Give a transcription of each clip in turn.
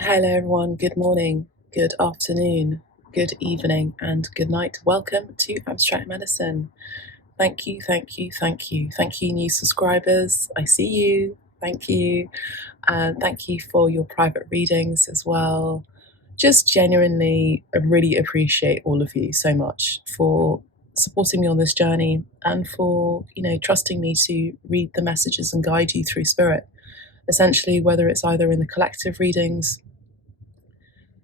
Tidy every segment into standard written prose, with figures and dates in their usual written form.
Hello everyone, good morning, good afternoon, good evening and good night. Welcome to Abstract Medicine. Thank you, thank you, thank you. Thank you new subscribers, I see you, thank you. And thank you for your private readings as well. Just genuinely, I really appreciate all of you so much for supporting me on this journey and for, trusting me to read the messages and guide you through spirit. Essentially, whether it's either in the collective readings,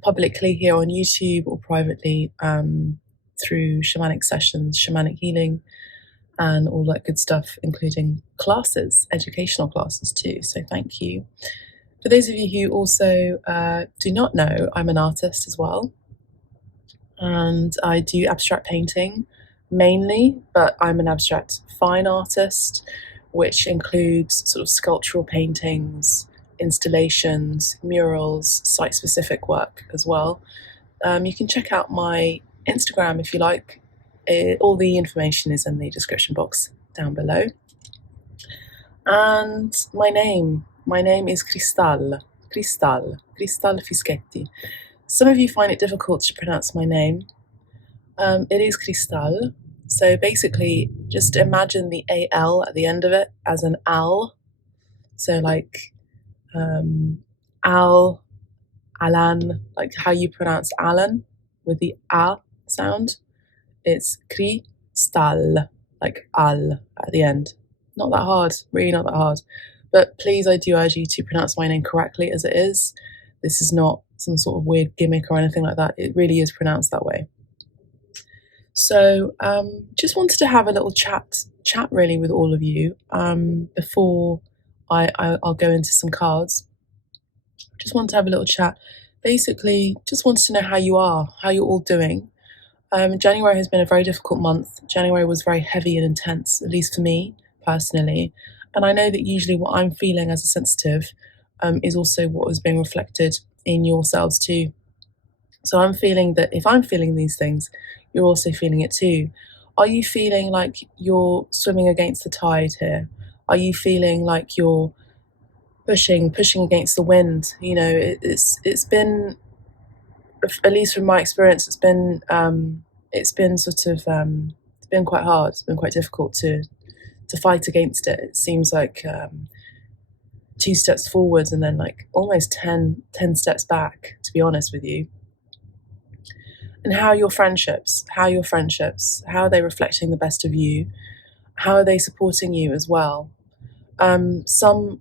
publicly here on YouTube, or privately through shamanic sessions, shamanic healing, and all that good stuff, including classes, educational classes too. So thank you. For those of you who also do not know, I'm an artist as well. And I do abstract painting mainly, but I'm an abstract fine artist, which includes sort of sculptural paintings, installations, murals, site-specific work as well. You can check out my Instagram if you like. All the information is in the description box down below. And my name is Cristal Fischetti. Some of you find it difficult to pronounce my name. It is Cristal. So basically, just imagine the AL at the end of it as an al. So like Al, Alan, like how you pronounce Alan with the A sound. It's Cristal, like al at the end. Not that hard, really not that hard. But please, I do urge you to pronounce my name correctly as it is. This is not some sort of weird gimmick or anything like that. It really is pronounced that way. So just wanted to have a little chat really with all of you before I'll go into some cards. Just wanted to have a little chat. Basically, just wanted to know how you are, how you're all doing. January has been a very difficult month. January was very heavy and intense, at least for me personally. And I know that usually what I'm feeling as a sensitive is also what was being reflected in yourselves too. So I'm feeling that if I'm feeling these things, you're also feeling it too. Are you feeling like you're swimming against the tide here? Are you feeling like you're pushing against the wind? It's been, at least from my experience, it's been quite hard. It's been quite difficult to fight against it. It seems like 2 steps forwards and then like almost 10 steps back, to be honest with you. And how are your friendships? How are they reflecting the best of you? How are they supporting you as well? Some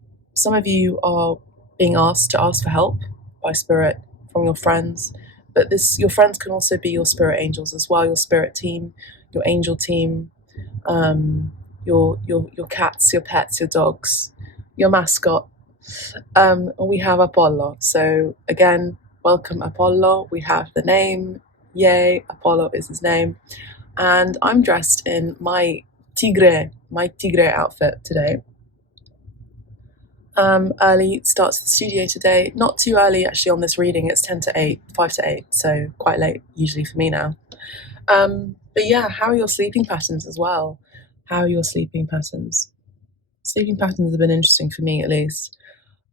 of you are being asked to ask for help by spirit from your friends, but your friends can also be your spirit angels as well, your spirit team, your angel team, your cats, your pets, your dogs, your mascot. We have Apollo. So again, welcome Apollo. We have the name. Yay, Apollo is his name. And I'm dressed in my tigre outfit today. Early start to the studio today. Not too early actually on this reading. It's 5 to 8, so quite late usually for me now. But yeah, how are your sleeping patterns as well? How are your sleeping patterns? Sleeping patterns have been interesting for me, at least.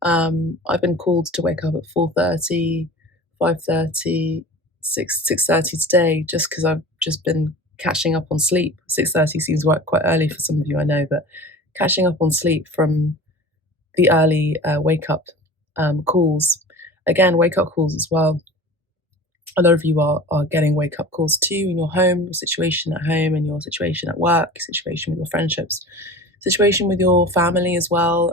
I've been called to wake up at 4:30, 5:30, 6:30 today, just because I've just been catching up on sleep. 6:30 seems quite early for some of you, I know, but catching up on sleep from the early wake up calls. Again, wake up calls as well. A lot of you are getting wake up calls too in your home, your situation at home, and your situation at work, situation with your friendships, situation with your family as well.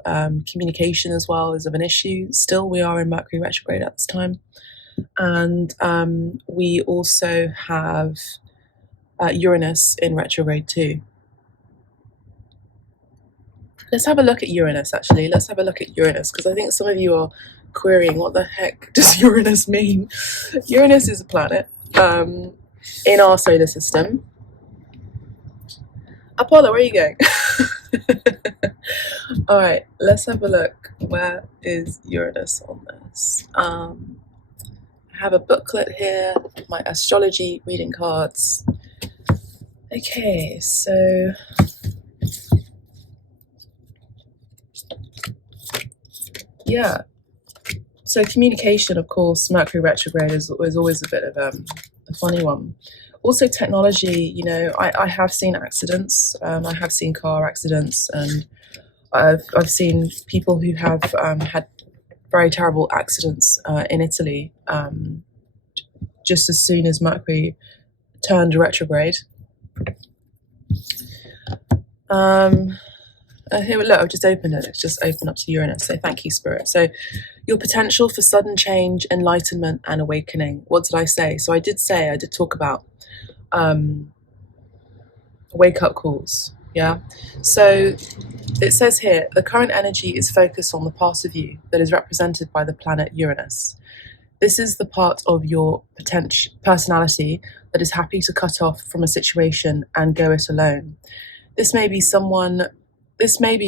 Communication as well is of an issue. Still, we are in Mercury retrograde at this time. And we also have Uranus in retrograde too. Let's have a look at Uranus, actually. Let's have a look at Uranus, because I think some of you are querying, what the heck does Uranus mean? Uranus is a planet in our solar system. Apollo, where are you going? All right, let's have a look. Where is Uranus on this? I have a booklet here, my astrology reading cards. Okay, so yeah, So communication, of course, Mercury retrograde is always a bit of a funny one. Also technology, you know, I have seen accidents. I have seen car accidents, and I've seen people who have had very terrible accidents in Italy just as soon as Mercury turned retrograde. Here, look, I've just opened it. It's just opened up to Uranus. So thank you, Spirit. So your potential for sudden change, enlightenment, and awakening. What did I say? So I did talk about wake-up calls. Yeah. So it says here, the current energy is focused on the part of you that is represented by the planet Uranus. This is the part of your personality that is happy to cut off from a situation and go it alone. This may be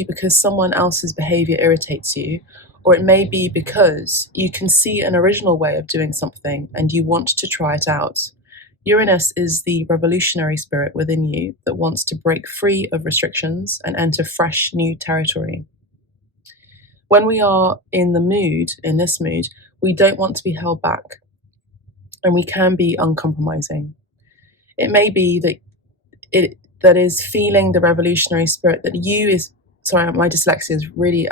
because someone else's behavior irritates you, or it may be because you can see an original way of doing something and you want to try it out. Uranus is the revolutionary spirit within you that wants to break free of restrictions and enter fresh new territory. When we are in this mood, we don't want to be held back, and we can be uncompromising. It may be that is feeling the revolutionary spirit that you is. Sorry, my dyslexia is really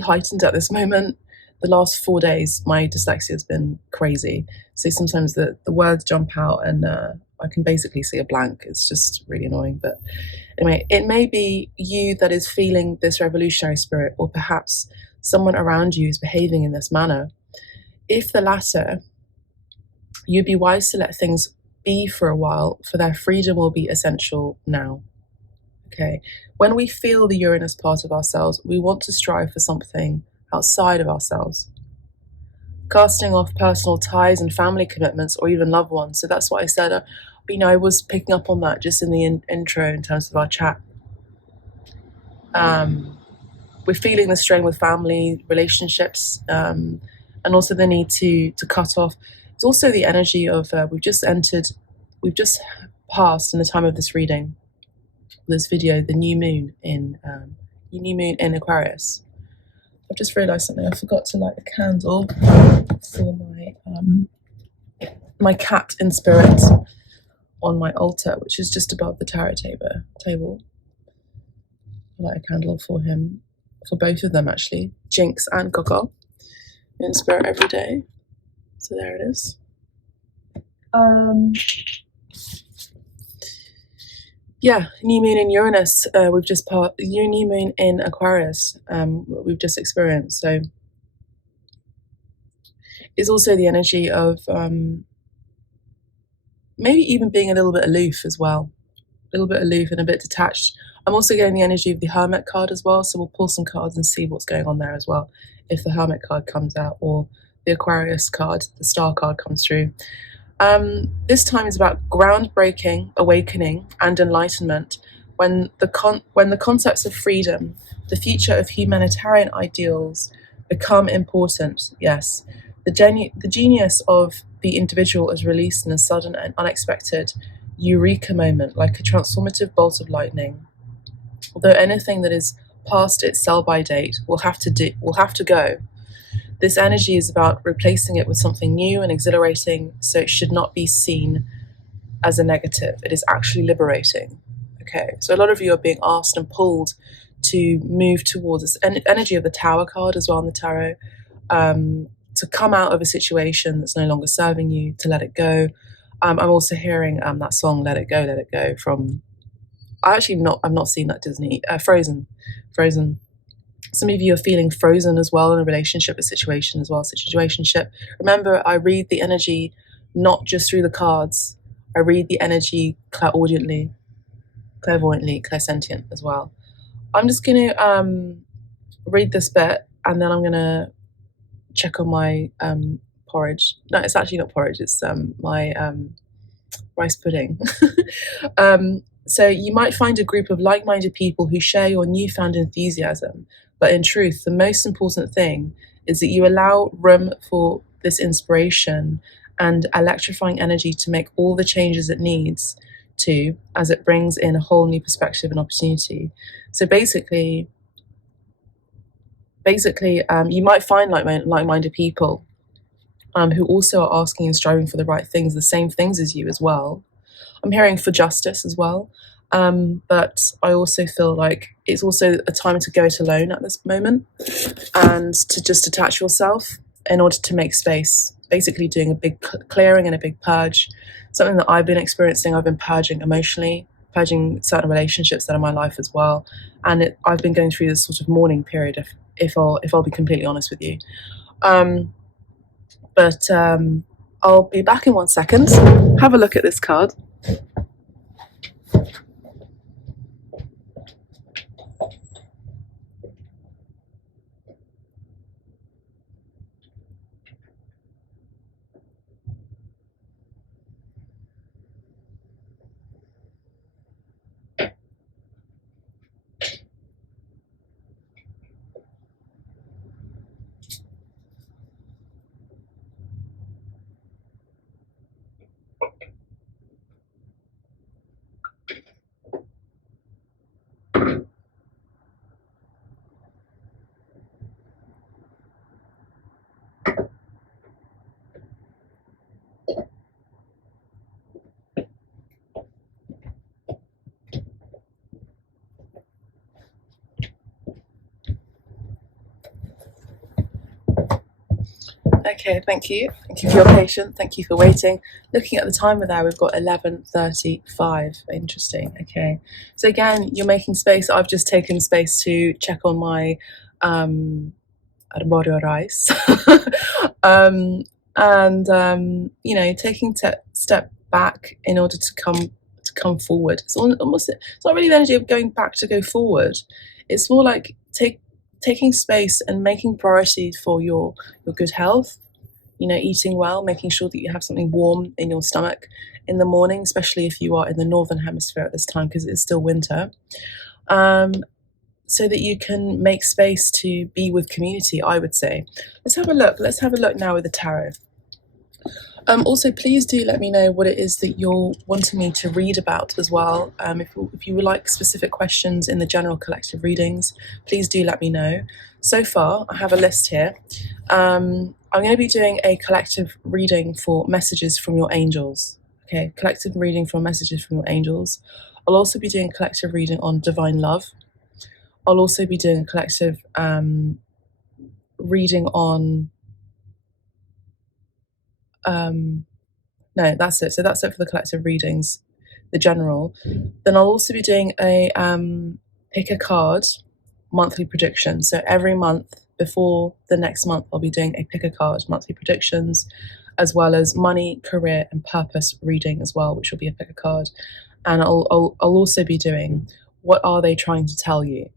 heightened at this moment. The last 4 days, my dyslexia has been crazy. So sometimes the words jump out and I can basically see a blank. It's just really annoying. But anyway, it may be you that is feeling this revolutionary spirit, or perhaps someone around you is behaving in this manner. If the latter, you'd be wise to let things be for a while, for their freedom will be essential now. Okay. When we feel the Uranus part of ourselves, we want to strive for something outside of ourselves, casting off personal ties and family commitments, or even loved ones. So that's what I said. I was picking up on that just in the intro in terms of our chat. We're feeling the strain with family relationships, and also the need to cut off. It's also the energy of we've just passed in the time of this reading, this video, the new moon in Aquarius. I've just realised something. I forgot to light a candle for my cat in spirit on my altar, which is just above the tarot table. I'll light a candle for him, for both of them actually, Jinx and Coco, in spirit every day. So there it is. New moon in Uranus. We've just passed new moon in Aquarius. We've just experienced. So it's also the energy of maybe even being a little bit aloof as well, a little bit aloof and a bit detached. I'm also getting the energy of the Hermit card as well. So we'll pull some cards and see what's going on there as well, if the Hermit card comes out or the Aquarius card, the Star card comes through. This time is about groundbreaking, awakening, and enlightenment. When the concepts of freedom, the future of humanitarian ideals become important. Yes, the genius of the individual is released in a sudden and unexpected eureka moment, like a transformative bolt of lightning. Although anything that is past its sell-by date will have to go. This energy is about replacing it with something new and exhilarating, so it should not be seen as a negative. It is actually liberating. Okay, so a lot of you are being asked and pulled to move towards this energy of the Tower card as well in the tarot, to come out of a situation that's no longer serving you, to let it go. I'm also hearing that song "Let It Go" from. I've not seen that Disney Frozen. Some of you are feeling frozen as well in a relationship, a situation as well, situationship. Remember, I read the energy not just through the cards. I read the energy clairvoyantly, clairsentient as well. I'm just going to read this bit, and then I'm going to check on my porridge. No, it's actually not porridge. It's my rice pudding. So you might find a group of like-minded people who share your newfound enthusiasm. But in truth, the most important thing is that you allow room for this inspiration and electrifying energy to make all the changes it needs to, as it brings in a whole new perspective and opportunity. So basically, basically, you might find like-minded people who also are asking and striving for the right things, the same things as you as well. I'm hearing for justice as well. But I also feel like it's also a time to go it alone at this moment and to just detach yourself in order to make space, basically doing a big clearing and a big purge. Something that I've been experiencing. I've been purging emotionally, purging certain relationships that are in my life as well. And I've been going through this sort of mourning period, if I'll be completely honest with you. But I'll be back in 1 second. Have a look at this card. Okay, thank you. Thank you for your patience. Thank you for waiting. Looking at the timer there, we've got 11:35. Interesting. Okay. So again, you're making space. I've just taken space to check on my arborio rice. You know, taking step back in order to come forward. It's not really the energy of going back to go forward. It's more like taking space and making priority for your good health, you know, eating well, making sure that you have something warm in your stomach in the morning, especially if you are in the northern hemisphere at this time because it's still winter, so that you can make space to be with community, I would say. Let's have a look now with the tarot. Also, please do let me know what it is that you're wanting me to read about as well. If you would like specific questions in the general collective readings, please do let me know. So far, I have a list here. I'm going to be doing a collective reading for messages from your angels. Okay, collective reading for messages from your angels. I'll also be doing a collective reading on divine love. I'll also be doing a collective reading on... no, that's it. So that's it for the collective readings, the general. Then I'll also be doing a pick a card monthly prediction. So every month before the next month, I'll be doing a pick a card monthly predictions, as well as money, career, and purpose reading as well, which will be a pick a card. And I'll also be doing what are they trying to tell you.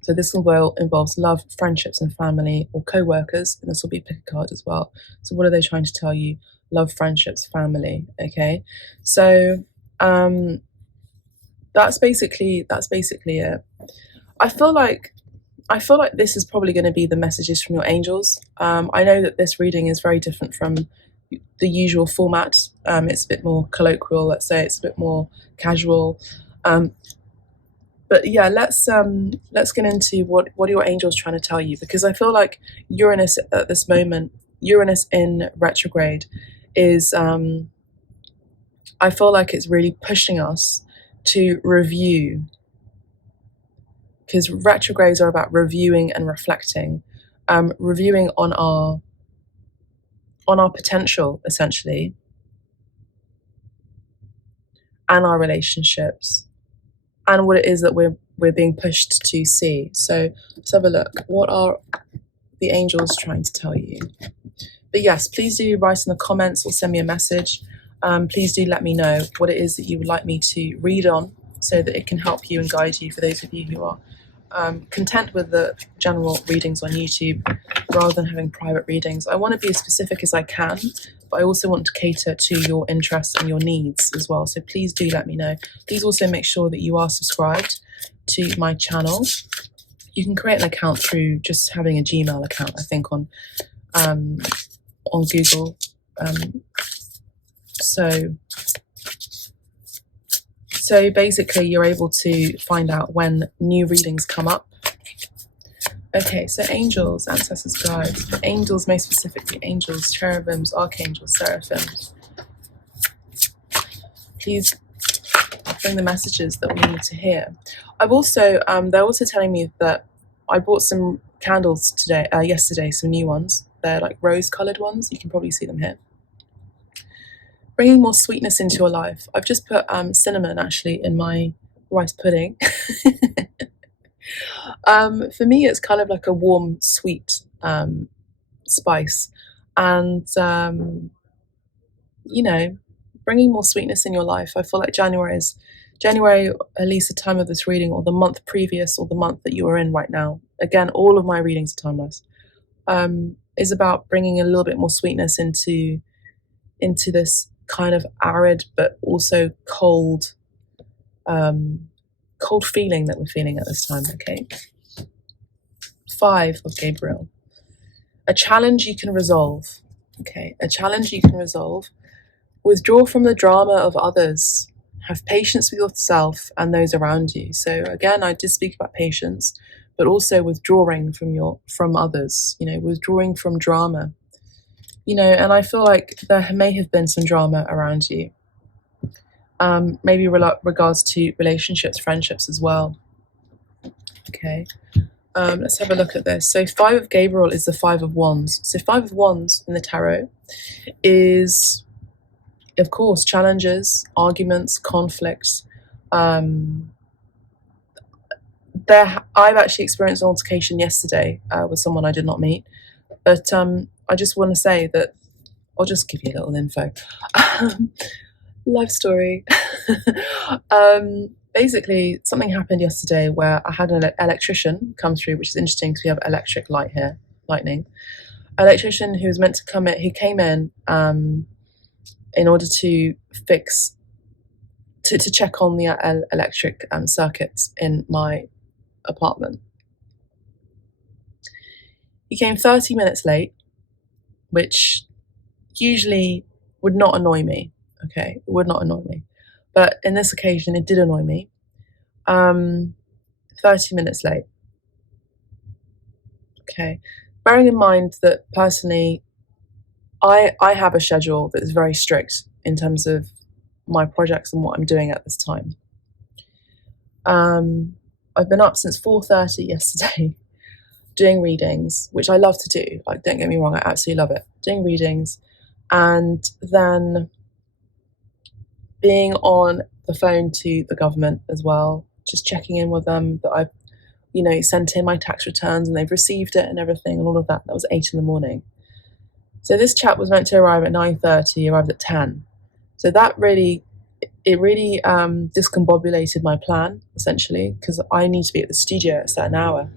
So this involves love, friendships, and family, or co-workers, and this will be pick a card as well. So what are they trying to tell you? Love, friendships, family. Okay, so that's basically it. I feel like this is probably going to be the messages from your angels. I know that this reading is very different from the usual format. It's a bit more colloquial, let's say. It's a bit more casual. But yeah, let's get into what are your angels trying to tell you, because I feel like Uranus at this moment, Uranus in retrograde, is I feel like it's really pushing us to review, because retrogrades are about reviewing and reflecting, reviewing on our potential essentially, and our relationships, and what it is that we're being pushed to see. So let's have a look. What are the angels trying to tell you? But yes, please do write in the comments or send me a message. Please do let me know what it is that you would like me to read on, so that it can help you and guide you, for those of you who are content with the general readings on YouTube rather than having private readings. I want to be as specific as I can, but I also want to cater to your interests and your needs as well. So please do let me know. Please also make sure that you are subscribed to my channel. You can create an account through just having a Gmail account, I think, on Google. So basically you're able to find out when new readings come up. Okay, so angels, ancestors, guides. The angels, most specifically angels, cherubims, archangels, seraphim. Please bring the messages that we need to hear. I've also, they're also telling me that I bought some candles today, yesterday, some new ones. They're like rose-coloured ones. You can probably see them here. Bringing more sweetness into your life. I've just put cinnamon actually in my rice pudding. For me, it's kind of like a warm, sweet spice, and you know, bringing more sweetness in your life. I feel like January, at least the time of this reading, or the month previous, or the month that you are in right now. Again, all of my readings are timeless. Is about bringing a little bit more sweetness into this kind of arid but also cold feeling that we're feeling at this time. Okay. 5 of Gabriel. A challenge you can resolve. Okay, a challenge you can resolve. Withdraw from the drama of others. Have patience with yourself and those around you. So again, I did speak about patience, but also withdrawing from others. Withdrawing from drama. And I feel like there may have been some drama around you. Maybe regards to relationships, friendships as well. Okay. Let's have a look at this. So 5 of Gabriel is the 5 of Wands. So 5 of Wands in the tarot is, of course, challenges, arguments, conflicts. I've actually experienced an altercation yesterday with someone I did not meet. But I just want to say that I'll just give you a little info. Life story. Basically, something happened yesterday where I had an electrician come through, which is interesting because we have electric light here, lightning. Electrician who was meant to come in, he came in order to fix, to check on the electric circuits in my apartment. He came 30 minutes late, which usually would not annoy me. Okay, it would not annoy me. But in this occasion, it did annoy me. 30 minutes late. Okay. Bearing in mind that personally, I have a schedule that is very strict in terms of my projects and what I'm doing at this time. I've been up since 4:30 yesterday doing readings, which I love to do. Like, don't get me wrong, I absolutely love it. Doing readings, and then being on the phone to the government as well, just checking in with them that I've, sent in my tax returns and they've received it and everything and all of that. That was 8 in the morning. So this chap was meant to arrive at 9:30, arrived at 10. So that really discombobulated my plan, essentially, because I need to be at the studio at a certain hour.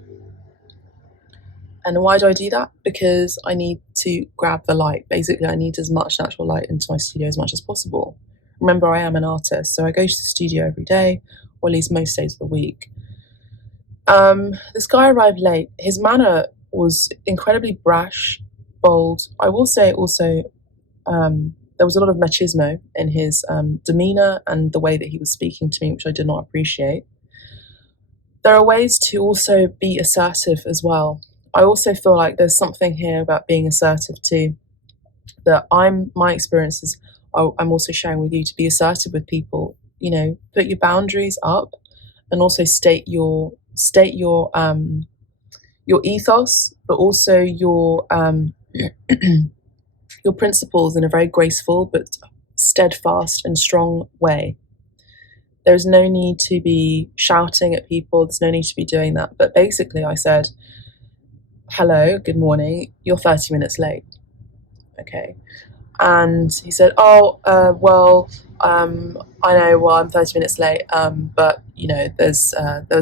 And why do I do that? Because I need to grab the light. Basically, I need as much natural light into my studio as much as possible. Remember, I am an artist, so I go to the studio every day, or at least most days of the week. This guy arrived late. His manner was incredibly brash, bold. I will say also there was a lot of machismo in his demeanour and the way that he was speaking to me, which I did not appreciate. There are ways to also be assertive as well. I also feel like there's something here about being assertive too, that my experiences I'm also sharing with you, to be assertive with people. Put your boundaries up, and also state your ethos, but also your principles in a very graceful but steadfast and strong way. There's no need to be shouting at people. There's no need to be doing that. But basically, I said, "Hello, good morning. You're 30 minutes late." Okay. And he said, I know, I'm 30 minutes late, but, there's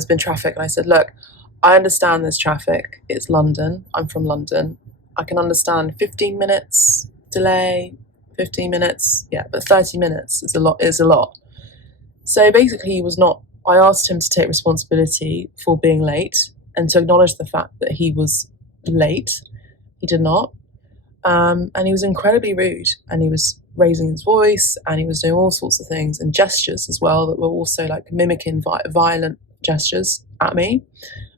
been traffic. And I said, look, I understand there's traffic. It's London. I'm from London. I can understand 15 minutes delay, 15 minutes. Yeah, but 30 minutes is a lot. So basically, I asked him to take responsibility for being late and to acknowledge the fact that he was late. He did not. And he was incredibly rude, and he was raising his voice, and he was doing all sorts of things and gestures as well that were also like mimicking violent gestures at me.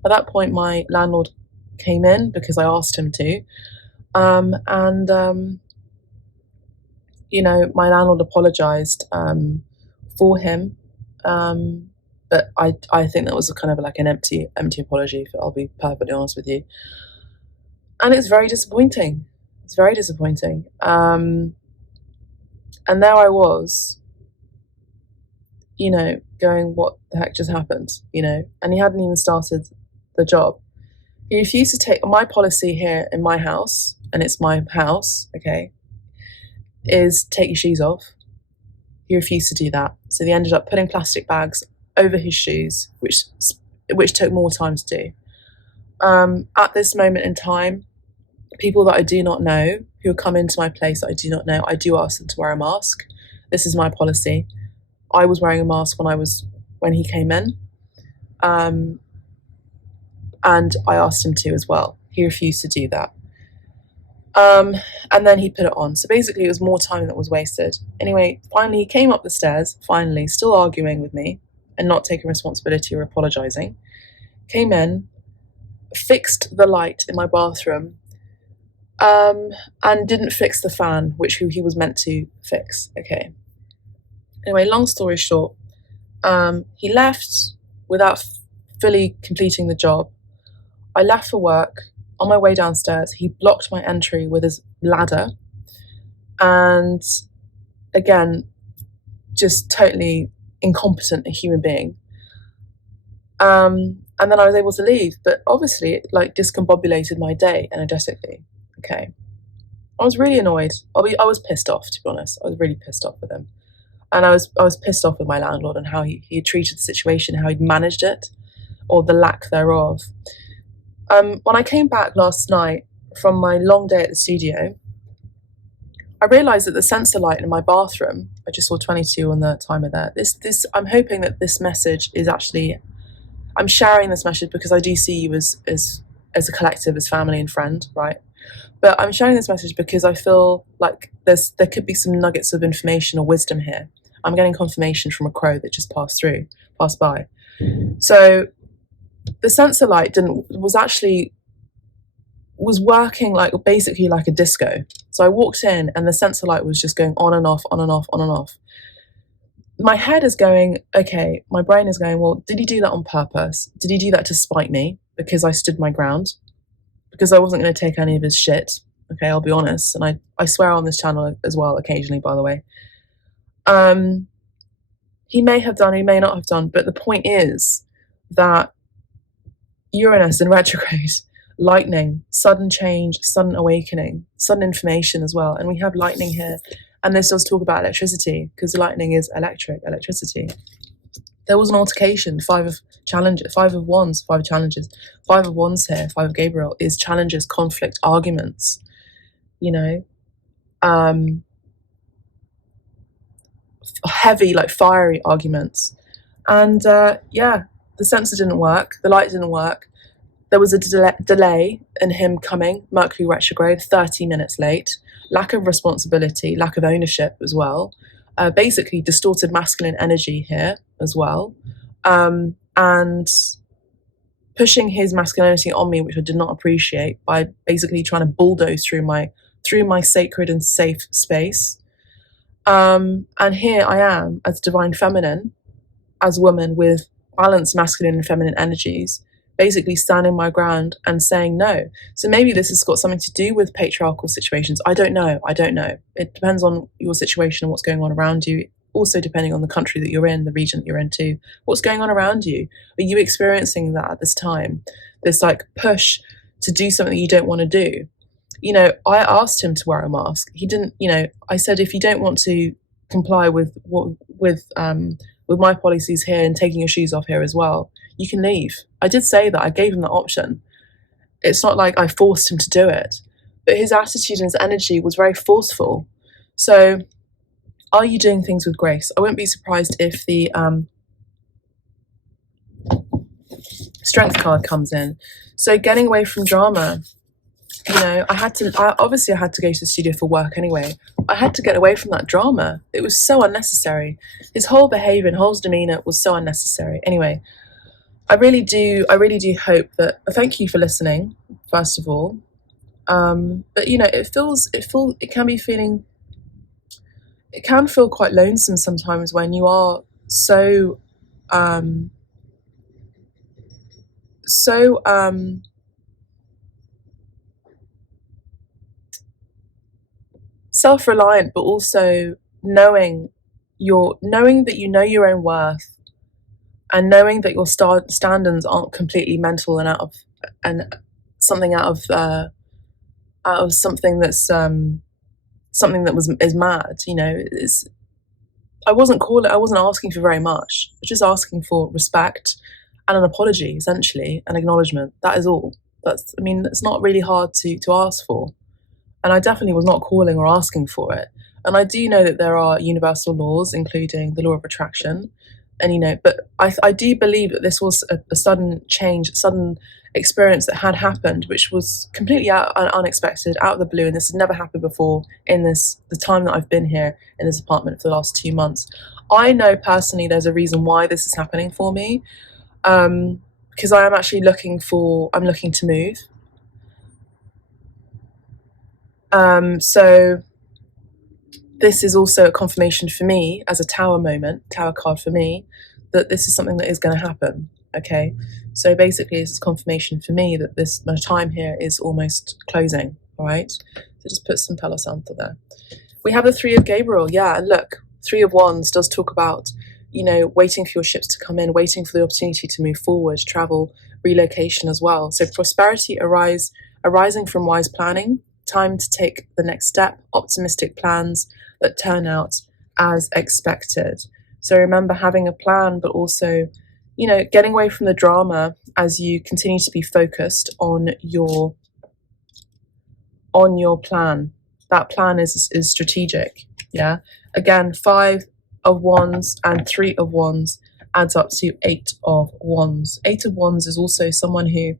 At that point, my landlord came in because I asked him to. You know, my landlord apologised for him, but I think that was a kind of like an empty apology, I'll be perfectly honest with you. And it's very disappointing. It's very disappointing. And there I was, you know, going, what the heck just happened, you know? And he hadn't even started the job. He refused to take, my policy here in my house, and it's my house, okay, is take your shoes off. He refused to do that. So they ended up putting plastic bags over his shoes, which took more time to do. At this moment in time, people that I do not know, who come into my place that I do not know, I do ask them to wear a mask. This is my policy. I was wearing a mask when he came in, and I asked him to as well. He refused to do that. And then he put it on. So basically it was more time that was wasted. Anyway, finally he came up the stairs, finally, still arguing with me and not taking responsibility or apologising. Came in, fixed the light in my bathroom, and didn't fix the fan, which he was meant to fix. Okay. Anyway, long story short, he left without fully completing the job. I left for work. On my way downstairs, he blocked my entry with his ladder, and again, just totally incompetent a human being. And then I was able to leave, but obviously it like discombobulated my day energetically. Okay, I was really annoyed. I was pissed off, to be honest. I was really pissed off with him, and I was pissed off with my landlord and how he had treated the situation, how he'd managed it, or the lack thereof. When I came back last night from my long day at the studio, I realised that the sensor light in my bathroom, I just saw 22 on the timer there. I'm hoping that this message is actually, I'm sharing this message because I do see you as a collective, as family and friend, right? But I'm sharing this message because I feel like there could be some nuggets of information or wisdom here. I'm getting confirmation from a crow that just passed by. So the sensor light was working like basically like a disco. So I walked in and the sensor light was just going on and off, on and off, on and off. My head is going, okay, my brain is going, well, did he do that on purpose? Did he do that to spite me because I stood my ground? Because I wasn't going to take any of his shit. Okay, I'll be honest. And I swear on this channel as well, occasionally, by the way. He may have done, he may not have done, but the point is that Uranus in retrograde, lightning, sudden change, sudden awakening, sudden information as well. And we have lightning here. And this does talk about electricity, because lightning is electricity. There was an altercation, 5 of wands, 5 challenges. 5 of wands here, 5 of Gabriel, is challenges, conflict, arguments, you know, heavy, like fiery arguments. And yeah, the sensor didn't work, the light didn't work. There was a delay in him coming, Mercury retrograde, 30 minutes late, lack of responsibility, lack of ownership as well, basically distorted masculine energy here as well, and pushing his masculinity on me, which I did not appreciate, by basically trying to bulldoze through my sacred and safe space. And here I am as divine feminine, as a woman with balanced masculine and feminine energies, basically standing my ground and saying no. So maybe this has got something to do with patriarchal situations. I don't know. It depends on your situation and what's going on around you. Also depending on the country that you're in, the region that you're in too. What's going on around you? Are you experiencing that at this time? This like push to do something that you don't want to do. You know, I asked him to wear a mask. He didn't, you know, I said, if you don't want to comply with my policies here and taking your shoes off here as well, you can leave. I did say that. I gave him the option. It's not like I forced him to do it, but his attitude and his energy was very forceful. So are you doing things with grace? I wouldn't be surprised if the strength card comes in. So getting away from drama. You know, I had to go to the studio for work anyway. I had to get away from that drama. It was so unnecessary. His whole behavior and whole demeanor was so unnecessary. Anyway, I really do hope that, thank you for listening. first of all. But you know, it can feel quite lonesome sometimes when you are so self-reliant, but also knowing that you know your own worth, and knowing that your standards aren't completely mental and out of something that's something that is mad. You know, I wasn't asking for very much. I was just asking for respect and an apology, essentially, an acknowledgement. That is all. It's not really hard to ask for. And I definitely was not calling or asking for it. And I do know that there are universal laws, including the law of attraction. And, you know, but I do believe that this was a sudden change, sudden experience that had happened, which was completely unexpected, out of the blue. And this had never happened before in the time that I've been here in this apartment for the last 2 months. I know personally there's a reason why this is happening for me. Because I am actually looking to move. So this is also a confirmation for me, as a tower card for me, that this is something that is going to happen. Okay, so basically this is confirmation for me that my time here is almost closing. All right, so just put some Palo Santo there. We have the Three of Gabriel. Yeah, and look, Three of Wands does talk about, you know, waiting for your ships to come in, waiting for the opportunity to move forward, travel, relocation as well. So prosperity arising from wise planning, time to take the next step, optimistic plans that turn out as expected. So remember having a plan, but also, you know, getting away from the drama as you continue to be focused on your plan. That plan is strategic. Yeah. Again, 5 of Wands and 3 of Wands adds up to 8 of Wands. 8 of Wands is also someone who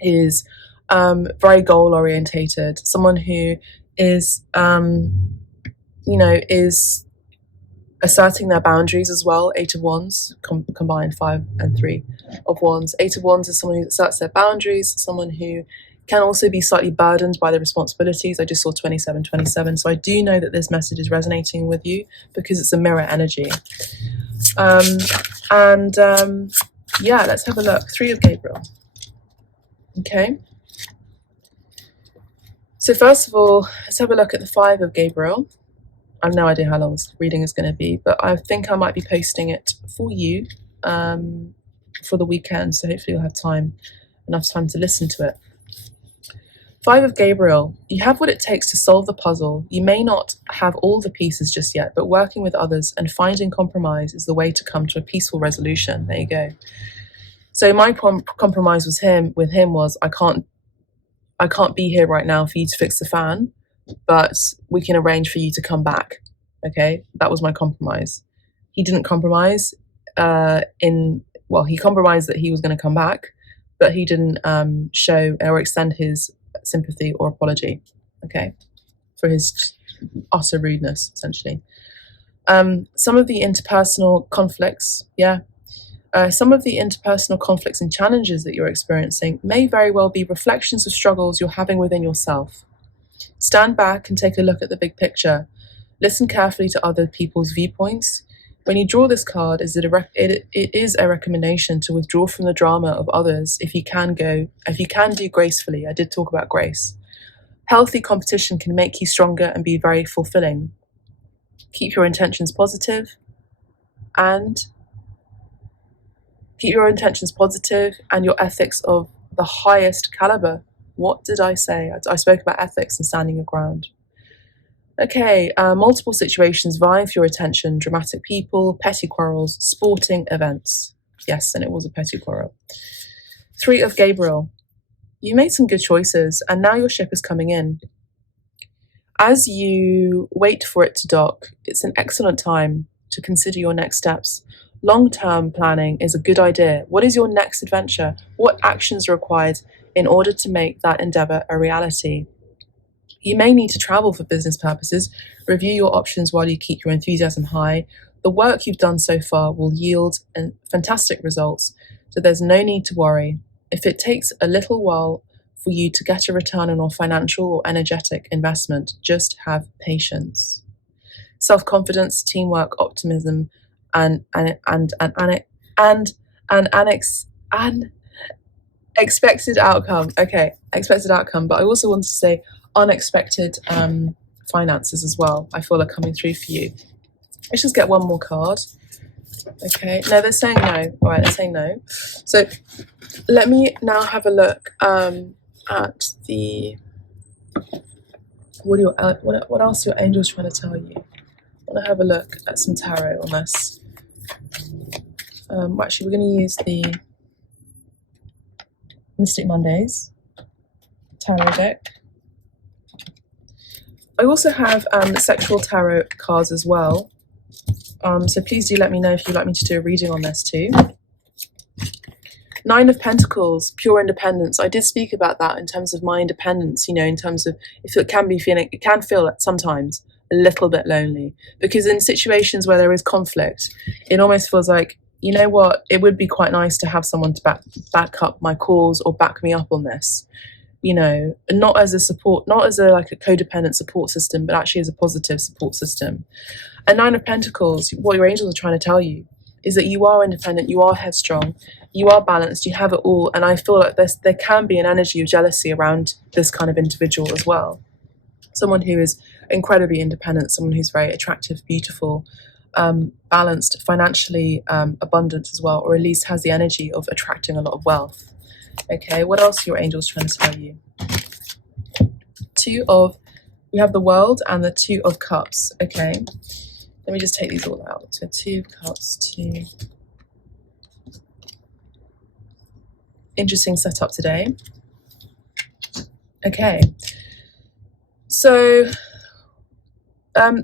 is very goal orientated, someone who is is asserting their boundaries as well. 8 of Wands combined 5 and 3 of Wands. 8 of Wands is someone who asserts their boundaries, someone who can also be slightly burdened by the responsibilities. I just saw 2727, so I do know that this message is resonating with you because it's a mirror energy. Yeah, let's have a look. 3 of Gabriel. Okay. So first of all, let's have a look at the 5 of Gabriel. I have no idea how long this reading is going to be, but I think I might be posting it for you for the weekend, so hopefully you'll have enough time to listen to it. 5 of Gabriel, you have what it takes to solve the puzzle. You may not have all the pieces just yet, but working with others and finding compromise is the way to come to a peaceful resolution. There you go. So my compromise with him was I can't be here right now for you to fix the fan, but we can arrange for you to come back. Okay, that was my compromise. He didn't compromise he compromised that he was going to come back, but he didn't show or extend his sympathy or apology, okay, for his utter rudeness, essentially. Some of the interpersonal conflicts, and challenges that you're experiencing may very well be reflections of struggles you're having within yourself. Stand back and take a look at the big picture. Listen carefully to other people's viewpoints. When you draw this card, it is a recommendation to withdraw from the drama of others if you can do gracefully. I did talk about grace. Healthy competition can make you stronger and be very fulfilling. Keep your intentions positive and your ethics of the highest caliber. What did I say? I spoke about ethics and standing your ground. Okay, multiple situations vying for your attention, dramatic people, petty quarrels, sporting events. Yes, and it was a petty quarrel. 3 of Gabriel. You made some good choices, and now your ship is coming in. As you wait for it to dock, it's an excellent time to consider your next steps. Long-term planning is a good idea. What is your next adventure? What actions are required in order to make that endeavor a reality? You may need to travel for business purposes. Review your options while you keep your enthusiasm high. The work you've done so far will yield fantastic results, so there's no need to worry. If it takes a little while for you to get a return on your financial or energetic investment. Just have patience. Self-confidence, teamwork, optimism, and expected outcome. Okay, expected outcome. But I also want to say unexpected finances as well. I feel are coming through for you. Let's just get one more card. Okay, no, they're saying no. All right, they're saying no. So let me now have a look at the what else are your angels trying to tell you. I want to have a look at some tarot on this. Actually, we're going to use the Mystic Mondays tarot deck. I also have sexual tarot cards as well. So please do let me know if you'd like me to do a reading on this too. 9 of Pentacles, pure independence. I did speak about that in terms of my independence, you know, in terms of if it can feel sometimes a little bit lonely, because in situations where there is conflict, it almost feels like, you know what, it would be quite nice to have someone to back up my cause or back me up on this, you know, not as a support, not as a codependent support system, but actually as a positive support system. And 9 of Pentacles, what your angels are trying to tell you is that you are independent, you are headstrong, you are balanced, you have it all. And I feel like there can be an energy of jealousy around this kind of individual as well. Someone who is incredibly independent, someone who's very attractive, beautiful, balanced, financially abundant as well, or at least has the energy of attracting a lot of wealth. Okay, what else are your angels trying to tell you? We have the World and the 2 of Cups. Okay, let me just take these all out. So 2 of Cups, 2. Interesting setup today. Okay, so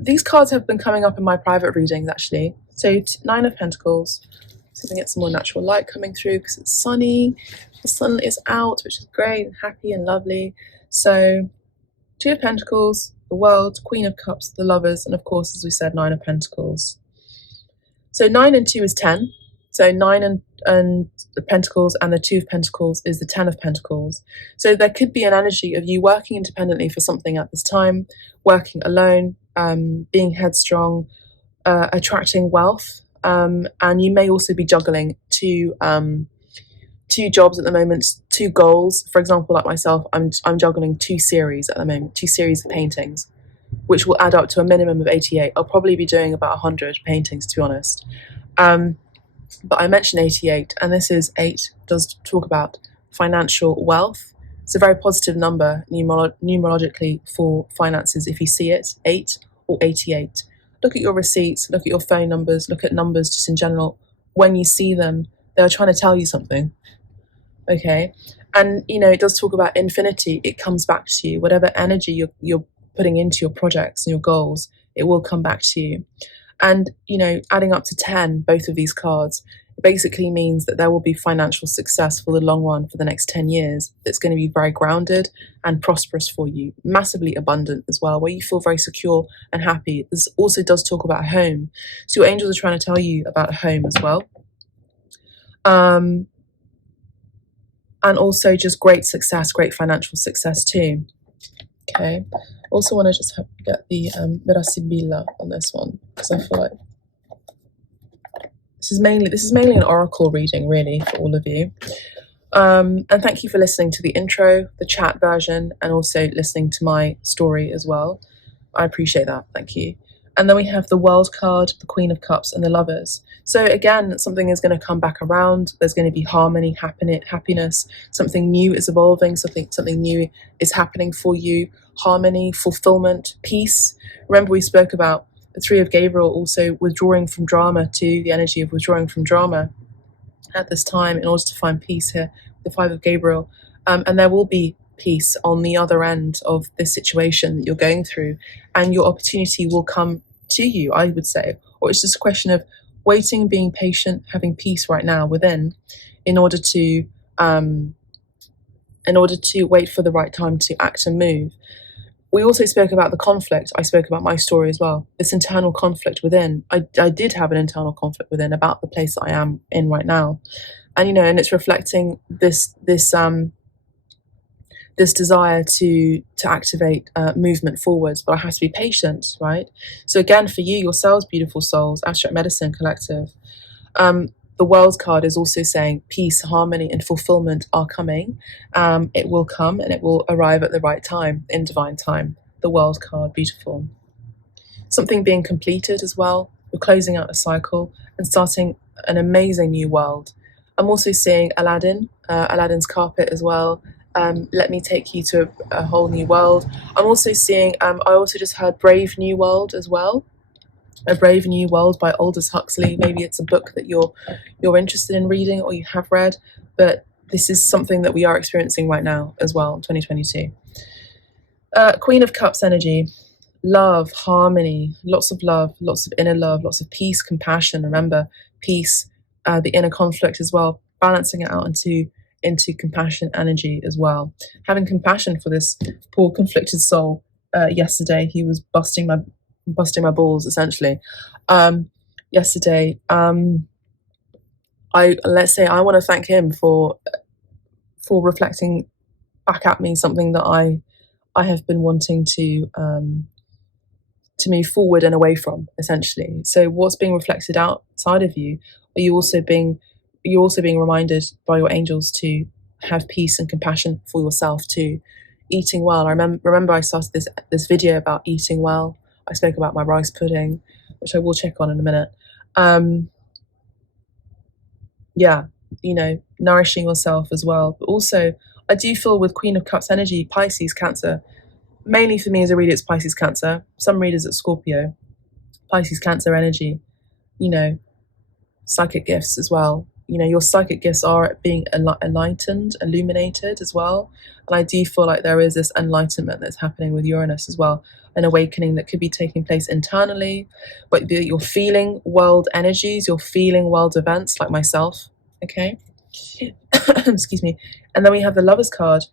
these cards have been coming up in my private readings actually. So 9 of Pentacles. So we can get some more natural light coming through because it's sunny. The sun is out, which is great and happy and lovely. So 2 of Pentacles, the World, Queen of Cups, the Lovers, and of course, as we said, 9 of Pentacles. So 9 and 2 is 10. So 9 and the Pentacles and the 2 of Pentacles is the 10 of Pentacles. So there could be an energy of you working independently for something at this time, working alone, being headstrong, attracting wealth, and you may also be juggling two jobs at the moment, 2 goals. For example, like myself, I'm juggling 2 series at the moment, 2 series of paintings, which will add up to a minimum of 88. I'll probably be doing about 100 paintings, to be honest. But I mentioned 88, and this is 8, does talk about financial wealth. It's a very positive number numerologically for finances if you see it, 8 or 88. Look at your receipts, look at your phone numbers, look at numbers just in general. When you see them, they're trying to tell you something. Okay, and you know, it does talk about infinity. It comes back to you. Whatever energy you're putting into your projects and your goals, it will come back to you. And you know, adding up to 10, both of these cards, basically means that there will be financial success for the long run for the next 10 years. That's going to be very grounded and prosperous for you, massively abundant as well, where you feel very secure and happy. This also does talk about home. So your angels are trying to tell you about home as well. And also just great success, great financial success too. Okay. Also want to just get the Vera Sibilla on this one, because I feel like this is mainly an oracle reading really for all of you. And thank you for listening to the intro, the chat version, and also listening to my story as well. I appreciate that. Thank you. And then we have the World card, the Queen of Cups, and the Lovers. So again, something is going to come back around. There's going to be harmony, happiness. Something new is evolving. Something new is happening for you. Harmony, fulfillment, peace. Remember, we spoke about the 3 of Gabriel also withdrawing from drama to the energy of withdrawing from drama at this time in order to find peace here. The 5 of Gabriel, and there will be peace on the other end of this situation that you're going through, and your opportunity will come to you, I would say. Or it's just a question of waiting, being patient, having peace right now within, in order to wait for the right time to act and move. We also spoke about the conflict. I spoke about my story as well. This internal conflict within. I did have an internal conflict within about the place that I am in right now, and you know, and it's reflecting this this desire to activate movement forwards, but I have to be patient, right? So again, for you, yourselves, beautiful souls, Abstract Medicine Collective, the World card is also saying peace, harmony, and fulfillment are coming. It will come and it will arrive at the right time, in divine time. The World card, beautiful. Something being completed as well. We're closing out a cycle and starting an amazing new world. I'm also seeing Aladdin, Aladdin's carpet as well. Let me take you to a whole new world. I'm also seeing, I also just heard Brave New World as well. A Brave New World by Aldous Huxley. Maybe it's a book that you're interested in reading or you have read, but this is something that we are experiencing right now as well in 2022. Queen of Cups energy. Love, harmony, lots of love, lots of inner love, lots of peace, compassion. Remember, peace, the inner conflict as well, balancing it out into compassion energy as well. Having compassion for this poor conflicted soul. Yesterday, he was busting my balls essentially. Yesterday, let's say I want to thank him for reflecting back at me something that I have been wanting to move forward and away from, essentially. So what's being reflected outside of you? Are you also being reminded by your angels to have peace and compassion for yourself too? Eating well. I remember I started this video about eating well. I spoke about my rice pudding, which I will check on in a minute. Yeah, nourishing yourself as well. But also, I do feel with Queen of Cups energy, Pisces, Cancer. Mainly for me as a reader, it's Pisces, Cancer. Some readers it's Scorpio. Pisces, Cancer energy. Psychic gifts as well. Your psychic gifts are being enlightened, illuminated as well. And I do feel like there is this enlightenment that's happening with Uranus as well. An awakening that could be taking place internally, but you're feeling world energies, you're feeling world events like myself. Okay. Excuse me. And then we have the Lovers card.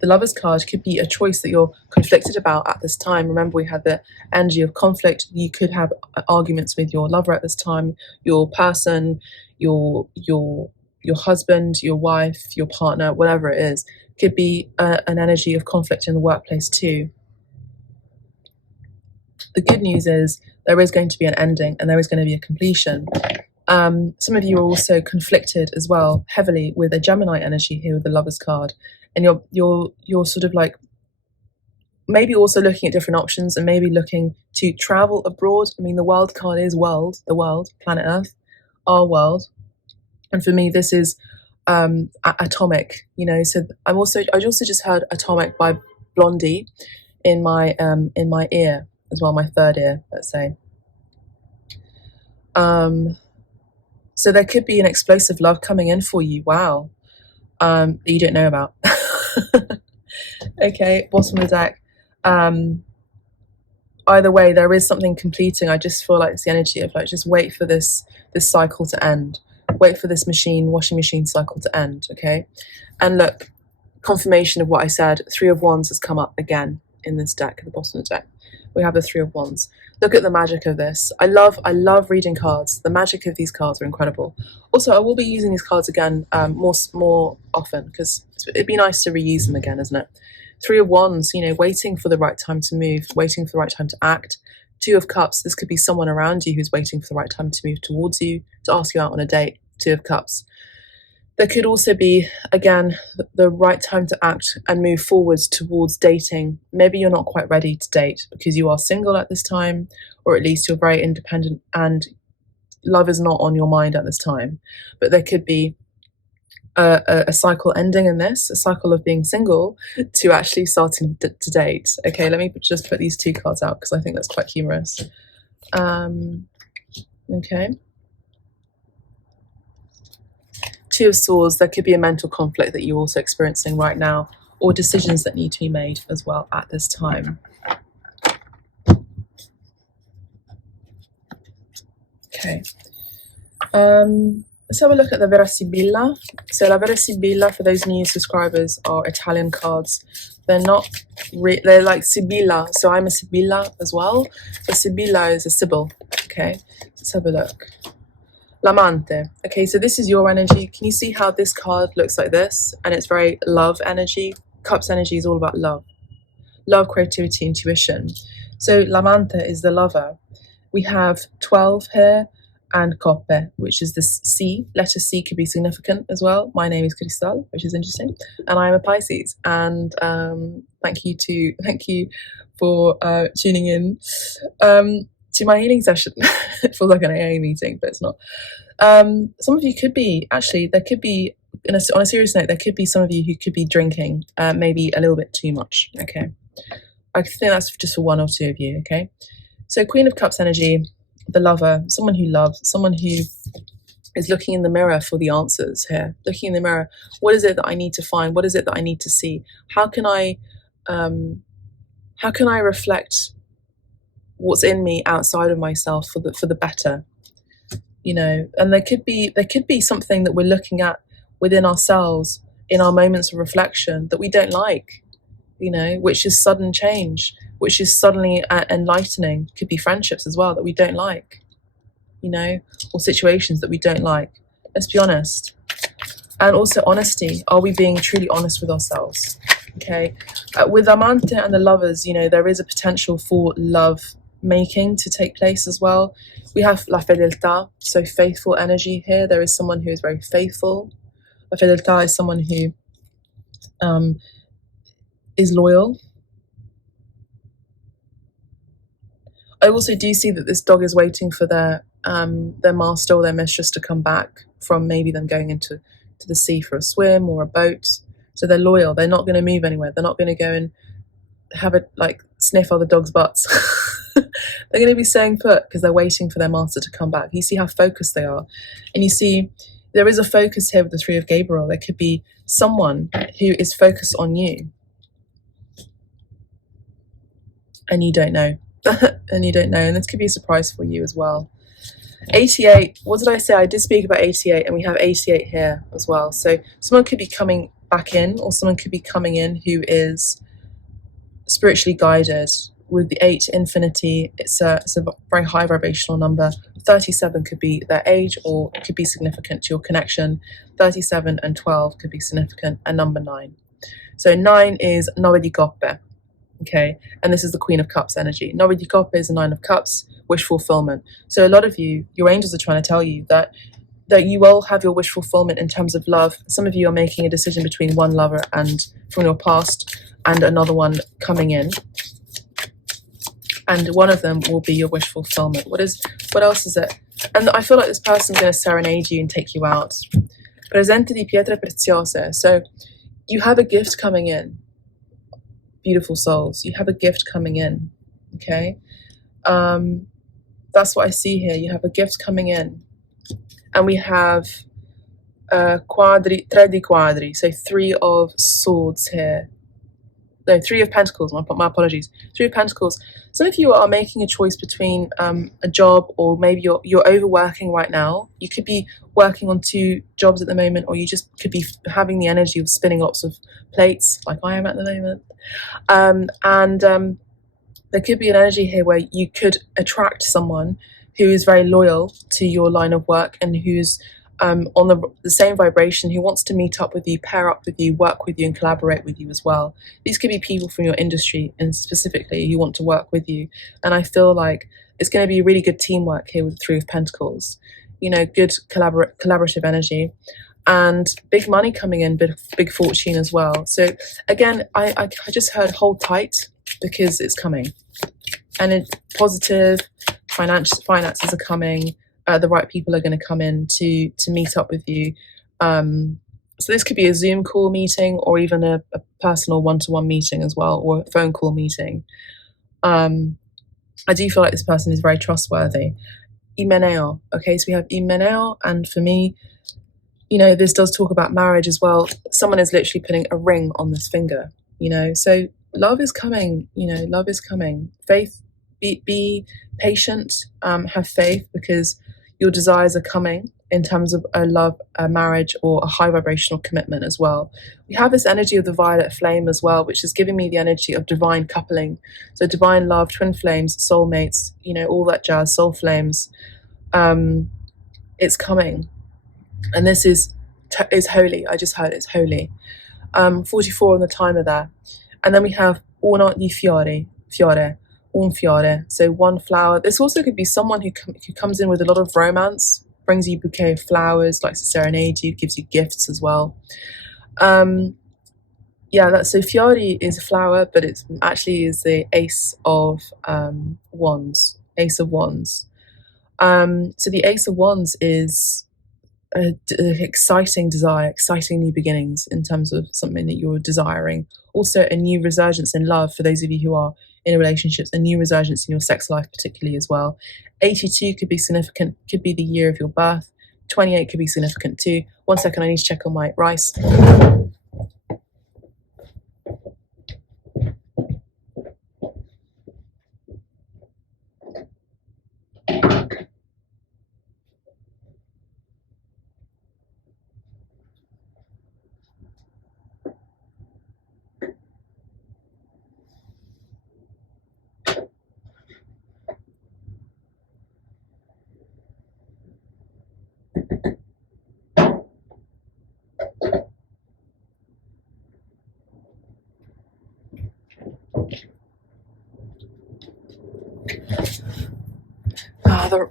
The Lovers card could be a choice that you're conflicted about at this time. Remember, we had the energy of conflict. You could have arguments with your lover at this time, your person, your husband, your wife, your partner, whatever it is. Could be an energy of conflict in the workplace too. The good news is there is going to be an ending and there is going to be a completion. Some of you are also conflicted as well, heavily with a Gemini energy here with the Lovers card. And you're sort of like maybe also looking at different options and maybe looking to travel abroad. I mean, the World card is world, the world, planet Earth, our world. And for me, this is atomic, So I also just heard Atomic by Blondie in my ear as well, my third ear, let's say. So there could be an explosive love coming in for you. Wow. That you don't know about. Okay, bottom of the deck. Either way, there is something completing. I just feel like it's the energy of like, just wait for this cycle to end. Wait for this washing machine cycle to end, okay? And look, confirmation of what I said, 3 of Wands has come up again in this deck, at the bottom of the deck. We have the 3 of Wands. Look at the magic of this. I love reading cards. The magic of these cards are incredible. Also, I will be using these cards again more often because it'd be nice to reuse them again, isn't it? 3 of Wands, waiting for the right time to move, waiting for the right time to act. 2 of Cups, this could be someone around you who's waiting for the right time to move towards you, to ask you out on a date. 2 of Cups. There could also be, again, the right time to act and move forwards towards dating. Maybe you're not quite ready to date because you are single at this time, or at least you're very independent and love is not on your mind at this time. But there could be a cycle ending in this, a cycle of being single to actually starting to date. Okay, let me just put these 2 cards out because I think that's quite humorous. Okay. 2 of Swords, there could be a mental conflict that you're also experiencing right now, or decisions that need to be made as well at this time. Okay. Let's have a look at the Vera Sibilla. So La Vera Sibilla, for those new subscribers, are Italian cards. They're not, they're like Sibilla. So I'm a Sibilla as well. The Sibilla is a Sibyl. Okay, let's have a look. L'amante. Okay, so this is your energy. Can you see how this card looks like this? And it's very love energy. Cups energy is all about love. Love, creativity, intuition. So l'amante is the lover. We have 12 here, and coppe, which is the C. Letter C could be significant as well. My name is Cristal, which is interesting, and I am a Pisces. And thank you for tuning in to my healing session. It feels like an AA meeting, but it's not. Some of you could be, actually, there could be, on a serious note, there could be some of you who could be drinking maybe a little bit too much, okay? I think that's just for one or two of you, okay? So Queen of Cups energy, the lover, someone who loves, someone who is looking in the mirror for the answers here, looking in the mirror. What is it that I need to find? What is it that I need to see? How can I reflect what's in me outside of myself for the better? You know, and there could be something that we're looking at within ourselves in our moments of reflection that we don't like, you know, which is sudden change, which is suddenly enlightening. Could be friendships as well that we don't like, you know, or situations that we don't like. Let's be honest. And also honesty. Are we being truly honest with ourselves? Okay. With Amante and the lovers, you know, there is a potential for love making to take place as well. We have la fedeltà, so faithful energy here. There is someone who is very faithful. La fedeltà is someone who is loyal. I also do see that this dog is waiting for their master or their mistress to come back from maybe them going into the sea for a swim or a boat. So they're loyal. They're not going to move anywhere. They're not going to go and have a sniff other dogs' butts. They're going to be staying put because they're waiting for their master to come back. You see how focused they are, and you see there is a focus here with the Three of Gabriel. There could be someone who is focused on you, and you don't know. And you don't know, and this could be a surprise for you as well. 88, what did I say? I did speak about 88, and we have 88 here as well. So someone could be coming back in, or someone could be coming in who is spiritually guided. With the 8 infinity, it's a very high vibrational number. 37 could be their age, or it could be significant to your connection. 37 and 12 could be significant, and number 9. So 9 is 9 di coppe. Okay, and this is the Queen of Cups energy. 9 di coppe is the 9 of Cups, wish fulfillment. So a lot of you, your angels are trying to tell you that you will have your wish fulfillment in terms of love. Some of you are making a decision between one lover and from your past and another one coming in. And one of them will be your wish fulfillment. What else is it? And I feel like this person's going to serenade you and take you out. Presente di pietre preziose. So you have a gift coming in. Beautiful souls. You have a gift coming in. Okay? That's what I see here. You have a gift coming in. And we have tre di quadri. So 3 of swords here. No, 3 of Pentacles, my apologies. 3 of Pentacles. Some of you are making a choice between a job, or maybe you're overworking right now. You could be working on 2 jobs at the moment, or you just could be having the energy of spinning lots of plates, like I am at the moment. There could be an energy here where you could attract someone who is very loyal to your line of work and who's on the same vibration, who wants to meet up with you, pair up with you, work with you, and collaborate with you as well. These could be people from your industry, and specifically who want to work with you. And I feel like it's going to be really good teamwork here with the 3 of Pentacles. You know, good collaborative energy, and big money coming in, big fortune as well. So again, I just heard hold tight, because it's coming, and it's positive. Finances are coming. The right people are going to come in to meet up with you. So this could be a Zoom call meeting, or even a personal one-to-one meeting as well, or a phone call meeting. I do feel like this person is very trustworthy. Imeneo. Okay, so we have Imeneo, and for me, you know, this does talk about marriage as well. Someone is literally putting a ring on this finger, you know. So love is coming, you know, love is coming. Faith, be patient, have faith, because your desires are coming in terms of a love, a marriage, or a high vibrational commitment as well. We have this energy of the violet flame as well, which is giving me the energy of divine coupling. So divine love, twin flames, soulmates, you know, all that jazz, soul flames. It's coming. And this is holy. I just heard it's holy. 44 on the timer there. And then we have uno di fiore, un fiore, so one flower. This also could be someone who comes in with a lot of romance, brings you a bouquet of flowers, likes to serenade you, gives you gifts as well. Yeah, that's so fiori is a flower, but it actually is the ace of wands, ace of wands. So the ace of wands is an exciting desire, exciting new beginnings in terms of something that you're desiring. Also a new resurgence in love for those of you who are in relationships, a new resurgence in your sex life particularly as well. 82 could be significant, could be the year of your birth. 28 could be significant too. 1 second, I need to check on my rice.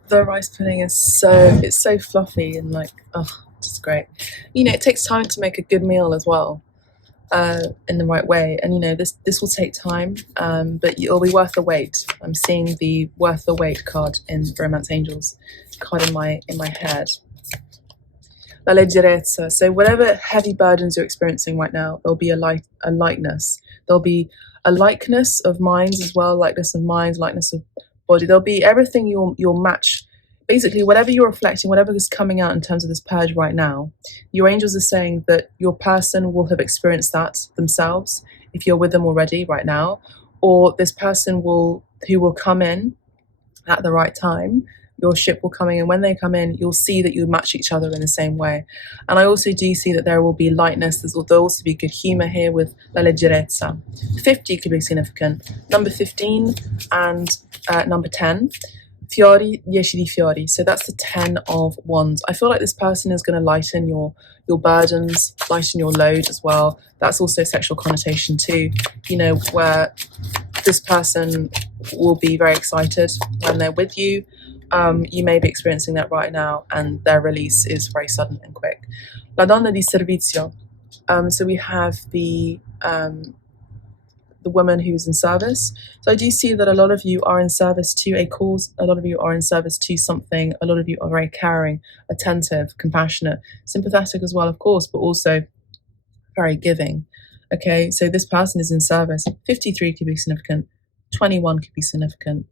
The rice pudding is so fluffy and like, oh, it's great. You know, it takes time to make a good meal as well, in the right way. And you know, this will take time, but it'll be worth the wait. I'm seeing the worth the wait card in Romance Angels card in my head. La leggerezza. So whatever heavy burdens you're experiencing right now, there'll be a lightness. There'll be a likeness of minds as well, likeness of minds, likeness of body. There'll be everything you'll match. Basically, whatever you're reflecting, whatever is coming out in terms of this purge right now, your angels are saying that your person will have experienced that themselves if you're with them already right now, or this person who will come in at the right time. Your ship will come in, and when they come in, you'll see that you match each other in the same way. And I also do see that there will be lightness. There'll also be good humor here with la leggerezza. 50 could be significant. Number 15 and number 10. Fiori, 10 di fiori. So that's the 10 of wands. I feel like this person is going to lighten your burdens, lighten your load as well. That's also sexual connotation too. You know, where this person will be very excited when they're with you. You may be experiencing that right now, and their release is very sudden and quick. La donna di servizio. So we have the woman who's in service. So I do see that a lot of you are in service to a cause. A lot of you are in service to something. A lot of you are very caring, attentive, compassionate, sympathetic as well, of course, but also very giving. Okay, so this person is in service. 53 could be significant. 21 could be significant.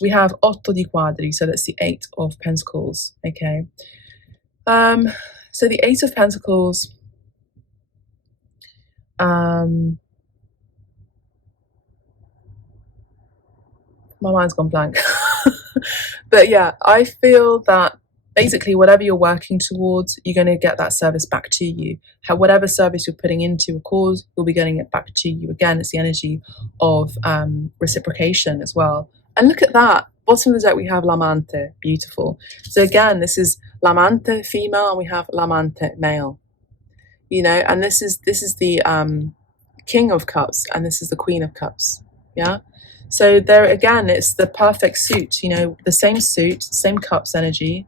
We have 8 di quadri, so that's the 8 of Pentacles. Okay, so the 8 of Pentacles. My mind's gone blank. But yeah, I feel that basically whatever you're working towards, you're going to get that service back to you. Whatever service you're putting into a cause, you'll be getting it back to you. Again, it's the energy of reciprocation as well. And look at that. Bottom of the deck, we have l'amante. Beautiful. So again, this is l'amante female, and we have l'amante male. You know, and this is the King of Cups, and this is the Queen of Cups. Yeah. So there again, it's the perfect suit. You know, the same suit, same cups energy.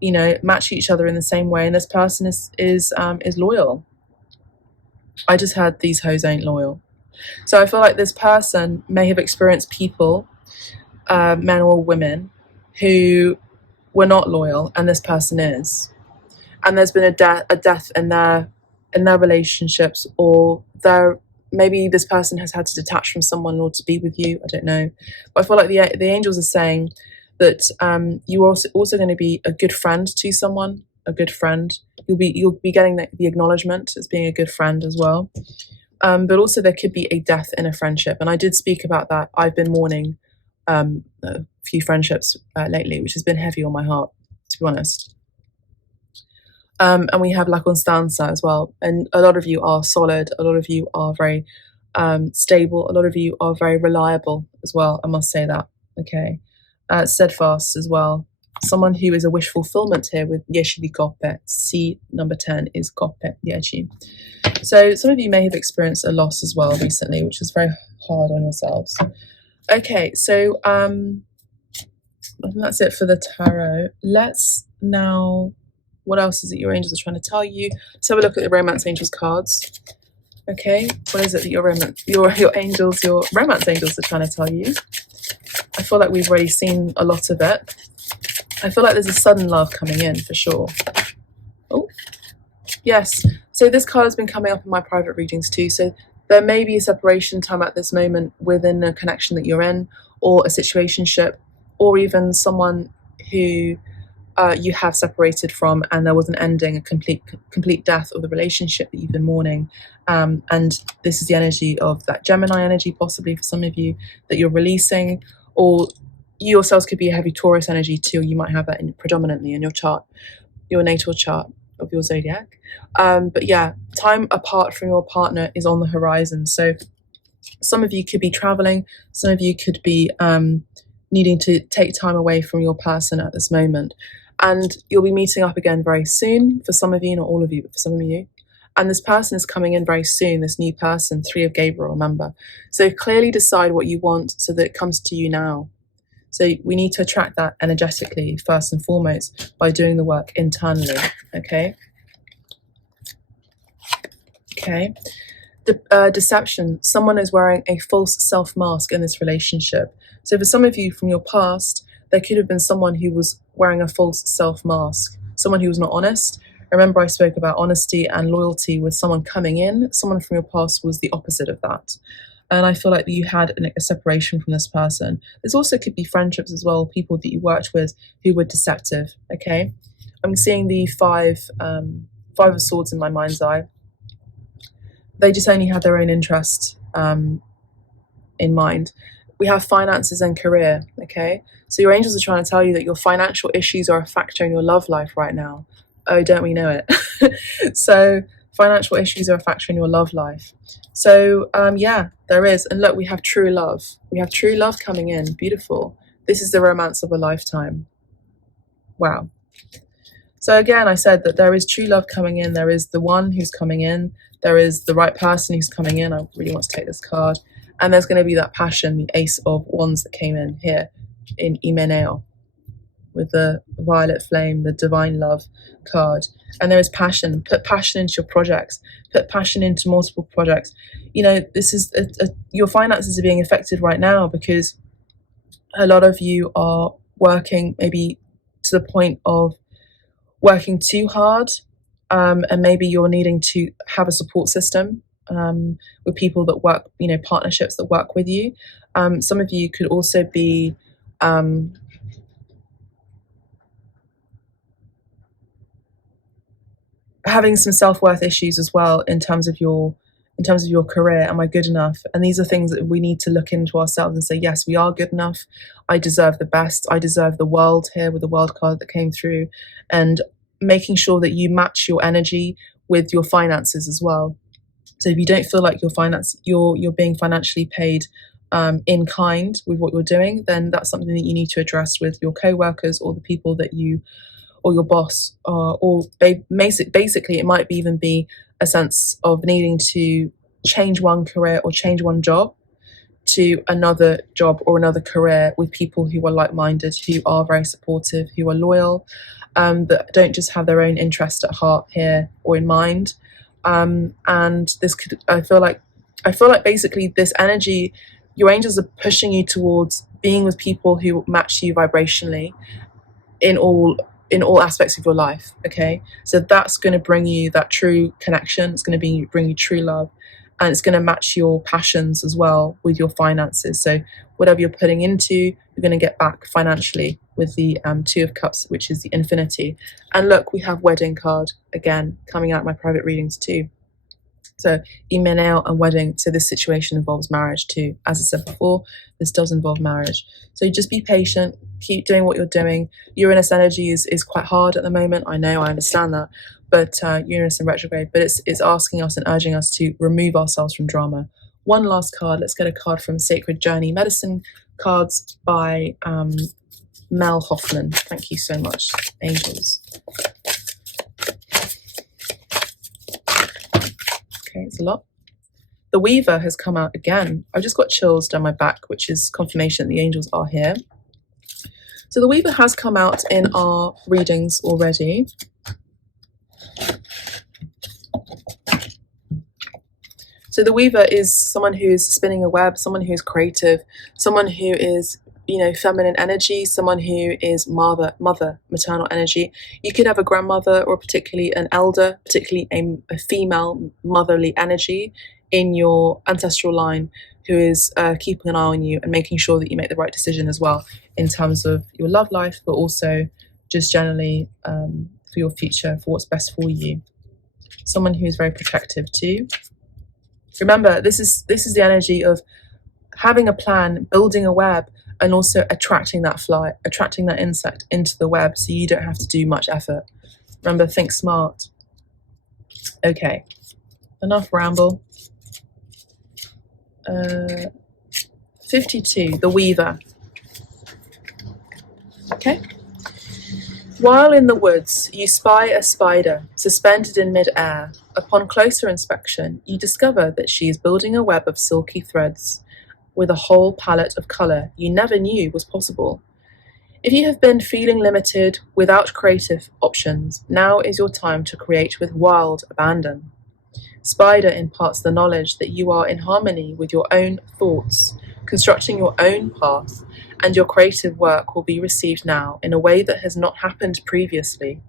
You know, match each other in the same way, and this person is loyal. I just heard these hoes ain't loyal. So I feel like this person may have experienced people, men or women, who were not loyal, and this person is. And there's been a death in their relationships, or maybe this person has had to detach from someone in order to be with you. I don't know, but I feel like the angels are saying that you are also going to be a good friend to someone, a good friend. You'll be getting the acknowledgement as being a good friend as well. But also there could be a death in a friendship, and I did speak about that. I've been mourning a few friendships lately, which has been heavy on my heart, to be honest. And we have La Constanza as well. And a lot of you are solid. A lot of you are very stable. A lot of you are very reliable as well. I must say that. Okay. Steadfast as well. someone who is a wish fulfillment here with Yeshi di Coppe. C number 10 is Coppe Yeshi. So some of you may have experienced a loss as well recently, which is very hard on yourselves. Okay, so I think that's it for the tarot. Let's now, what else is it your angels are trying to tell you? Let's have a look at the romance angels cards. Okay, what is it that your romance angels are trying to tell you? I feel like we've already seen a lot of it. I feel like there's a sudden love coming in for sure. Oh, yes. So this card has been coming up in my private readings too. So there may be a separation time at this moment within a connection that you're in, or a situationship, or even someone who you have separated from, and there was an ending, a complete death of the relationship that you've been mourning. And this is the energy of that Gemini energy, possibly for some of you, that you're releasing, or you yourselves could be a heavy Taurus energy too. You might have that predominantly in your chart, your natal chart of your zodiac. But yeah, time apart from your partner is on the horizon. So some of you could be traveling, some of you could be needing to take time away from your person at this moment. And you'll be meeting up again very soon, for some of you, not all of you, but for some of you. And this person is coming in very soon, this new person, 3 of Gabriel, remember. So clearly decide what you want so that it comes to you now. So we need to attract that energetically, first and foremost, by doing the work internally, okay? Okay. Deception. Someone is wearing a false self-mask in this relationship. So for some of you from your past, there could have been someone who was wearing a false self-mask, someone who was not honest. Remember, I spoke about honesty and loyalty with someone coming in. Someone from your past was the opposite of that. And I feel like you had a separation from this person. This also could be friendships as well, people that you worked with who were deceptive, okay? I'm seeing the five of swords in my mind's eye. They just only had their own interest in mind. We have finances and career, okay? So your angels are trying to tell you that your financial issues are a factor in your love life right now. Oh, don't we know it? So financial issues are a factor in your love life. So yeah, there is. And look, we have true love. We have true love coming in. Beautiful. This is the romance of a lifetime. Wow. So again, I said that there is true love coming in. There is the one who's coming in. There is the right person who's coming in. I really want to take this card. And there's going to be that passion, the Ace of Wands that came in here in Imeneo with the violet flame, the divine love card. And there is passion. Put passion into your projects. Put passion into multiple projects. You know, this is your finances are being affected right now because a lot of you are working maybe to the point of working too hard, and maybe you're needing to have a support system with people that work, you know, partnerships that work with you. Some of you could also be having some self-worth issues as well in terms of your career. Am I good enough? And these are things that we need to look into ourselves and say, yes, we are good enough. I deserve the best. I deserve the world here with the world card that came through, and making sure that you match your energy with your finances as well. So if you don't feel like you're being financially paid in kind with what you're doing, then that's something that you need to address with your co-workers or the people that you, or your boss, or basically it might even be a sense of needing to change one career or change one job to another job or another career with people who are like-minded, who are very supportive, who are loyal, that don't just have their own interest at heart here or in mind. And this could, I feel like basically this energy, your angels are pushing you towards being with people who match you vibrationally in all aspects of your life. Okay, so that's going to bring you that true connection. It's going to bring you true love, and it's going to match your passions as well with your finances. So whatever you're putting into, you're going to get back financially with the 2 of Cups, which is the infinity. And look, we have wedding card again coming out in my private readings too. So Imeneo and wedding. So this situation involves marriage too. As I said before, this does involve marriage. So just be patient, keep doing what you're doing. Uranus energy is quite hard at the moment. I know, I understand that. But Uranus in retrograde, but it's asking us and urging us to remove ourselves from drama. One last card. Let's get a card from Sacred Journey Medicine cards by Mel Hoffman. Thank you so much, angels. Okay, it's a lot. The Weaver has come out again. I've just got chills down my back, which is confirmation that the angels are here. So the Weaver has come out in our readings already. So the Weaver is someone who is spinning a web, someone who is creative, someone who is, you know, feminine energy, someone who is mother, maternal energy. You could have a grandmother or particularly an elder, particularly a female motherly energy in your ancestral line who is keeping an eye on you and making sure that you make the right decision as well in terms of your love life, but also just generally for your future, for what's best for you. Someone who is very protective too. Remember, this is the energy of having a plan, building a web, and also attracting that fly, attracting that insect into the web so you don't have to do much effort. Remember, think smart. Okay, enough ramble. 52, the Weaver. Okay. While in the woods, you spy a spider suspended in mid-air. Upon closer inspection, you discover that she is building a web of silky threads with a whole palette of colour you never knew was possible. If you have been feeling limited without creative options, now is your time to create with wild abandon. Spider imparts the knowledge that you are in harmony with your own thoughts, constructing your own path, and your creative work will be received now in a way that has not happened previously.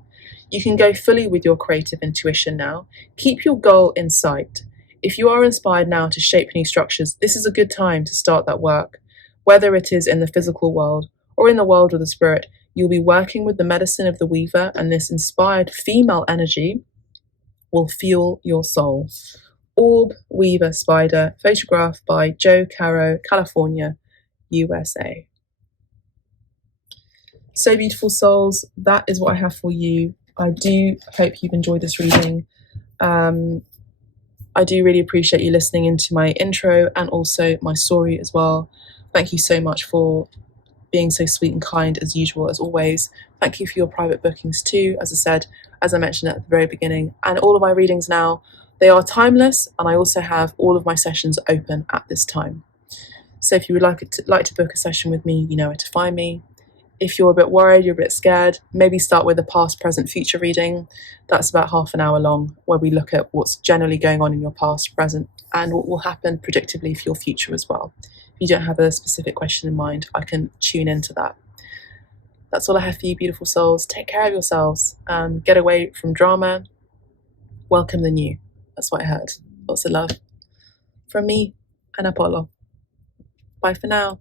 You can go fully with your creative intuition now. Keep your goal in sight. If you are inspired now to shape new structures, this is a good time to start that work. Whether it is in the physical world or in the world of the spirit, you'll be working with the medicine of the Weaver, and this inspired female energy will fuel your soul. Orb, Weaver, Spider, photograph by Joe Caro, California, USA. So beautiful souls, that is what I have for you. I do hope you've enjoyed this reading. I do really appreciate you listening into my intro and also my story as well. Thank you so much for being so sweet and kind as usual, as always. Thank you for your private bookings too, as I said, as I mentioned at the very beginning. And all of my readings now, they are timeless, and I also have all of my sessions open at this time. So if you would like to book a session with me, you know where to find me. If you're a bit worried, you're a bit scared, maybe start with a past, present, future reading. That's about half an hour long, where we look at what's generally going on in your past, present, and what will happen predictably for your future as well. If you don't have a specific question in mind, I can tune into that. That's all I have for you, beautiful souls. Take care of yourselves. Get away from drama. Welcome the new. That's what I heard. Lots of love from me and Apollo. Bye for now.